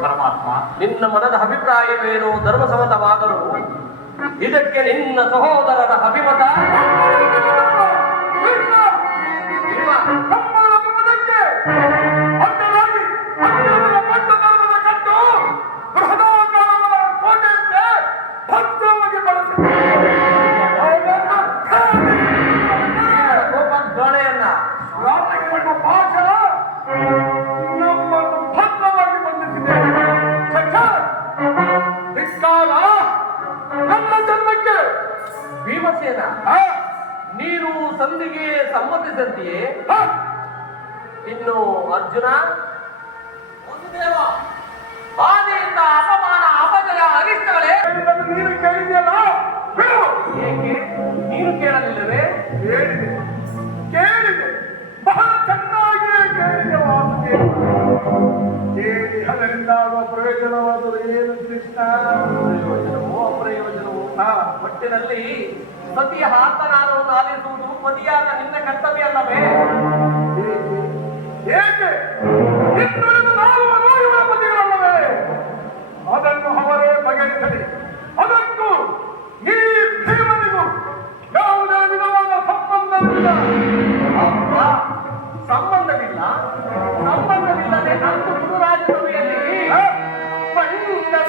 ಪರಮಾತ್ಮ ನಿನ್ನ ಮನದ ಅಭಿಪ್ರಾಯವೇನು ಧರ್ಮಸಮತವಾದರೂ ಇದಕ್ಕೆ ನಿನ್ನ ಸಹೋದರರ ಅಭಿಮತ ಸಂಧಿಗೆ ಸಮ್ಮತಿಸಂತೆಯೇ? ಇನ್ನು ಅರ್ಜುನ? ಬಾಧೆಯಿಂದ ಅಪಮಾನ ಅಪಜಯ ಅರಿಷ್ಟಗಳೇ? ನೀನು ಕೇಳಿದೆಯಲ್ಲ ನೀನು ಕೇಳಲಿಲ್ಲವೇ? ಕೇಳಿದೆ ಪ್ರಯೋಜನವಾದರೂ ಏನು ಕೃಷ್ಣ? ಪ್ರಯೋಜನವೋ ಅಪ್ರಯೋಜನವೋ? ಹಾ ಒಟ್ಟಿನಲ್ಲಿ ಸತಿಯ ಆತನಾದವನ್ನು ಆಲಿಸುವುದು ಪತಿಯಾದ ನಿನ್ನ ಕರ್ತವ್ಯ ಅಲ್ಲವೇ? ಪತಿಗಳಲ್ಲವೇ ಅದನ್ನು ಅವರೇ ಬಗೆಹರಿಸಲಿ. ಅದಕ್ಕೂ ಈ ಭೀಮನಿಗೂ ಯಾವುದೇ ವಿಧವಾದ ಅಪ್ಪ,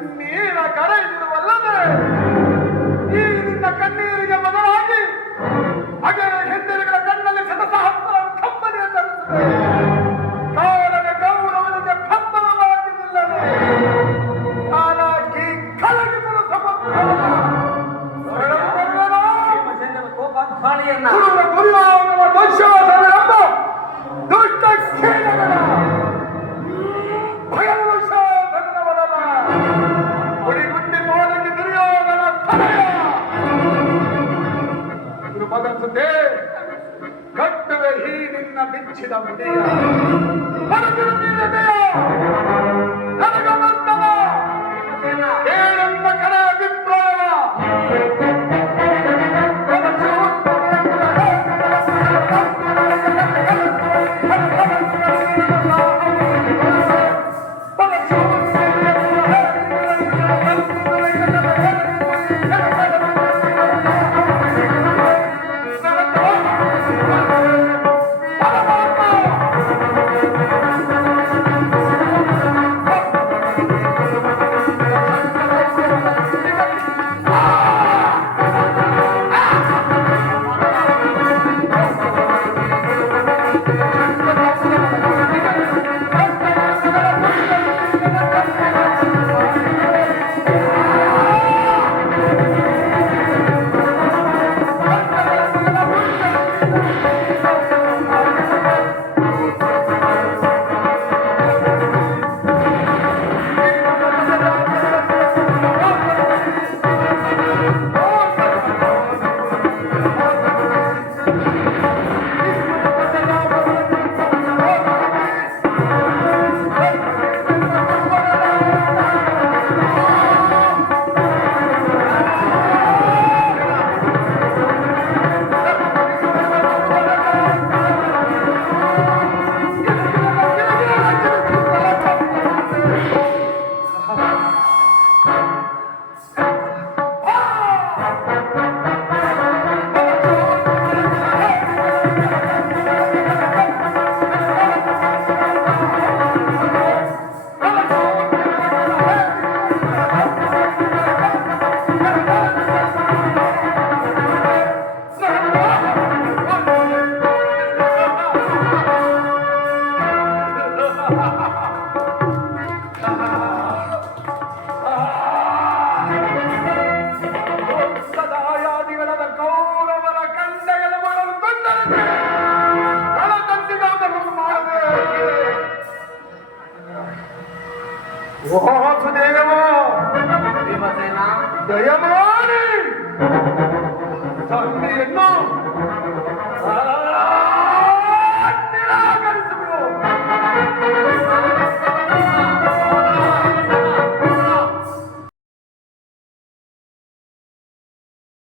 ಕಣ್ಣೀರ ಕರೆಯಿರುವಲ್ಲದೆ ಈ ನಿನ್ನ ಕಣ್ಣೀರಿಗೆ ಬದಲಾಗಿ ಅಗೆ ಹೆಂಡರಿಗಳ ಕಣ್ಣಲ್ಲಿ ಶತಸಹಸ್ರ ಕಂಬನಿಯ ತರುತ್ತದೆ ಕಾರಣ ಗೌರವನಿಗೆ ಕಂಬನವಾಗಿ ನಿಲ್ಲದೆ ಕಾಲಾಕಿ ಕಲಗಿ 去知道不那样 వహసుదేవ దయమాని తండ్రి ఎన్నో!